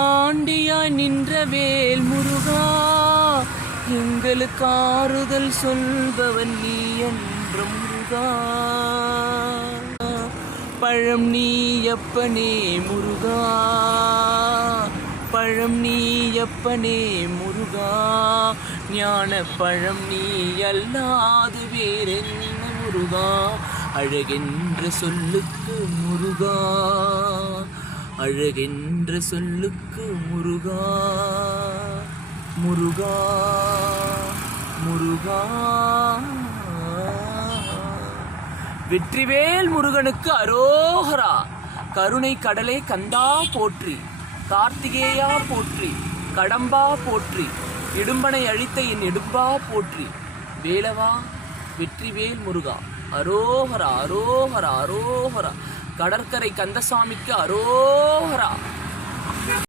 ஆண்டியாய் நின்ற வேல் முருகா, எங்களுக்கு ஆறுதல் சொல்பவன் நீ என்ற முருகா. பழம் நீயப்பனே முருகா, பழம் நீயப்பனே முருகா, ஞான பழம் நீ அல்லாது வேறென்ன முருகா. அழகென்ற சொல்லுக்கு முருகா, அழகென்ற சொல்லுக்கு முருகா, முருகா முருகா. வெற்றிவேல் முருகனுக்கு அரோகரா. கருணை கடலே கந்தா போற்றி, கார்த்திகேயா போற்றி, கடம்பா போற்றி, இடும்பனை அழித்த என் இடும்பா போற்றி. வேலவா வெற்றிவேல் முருகா அரோகரா, அரோகரா, அரோகரா. கடற்கரை கந்தசாமிக்கு அரோகரா.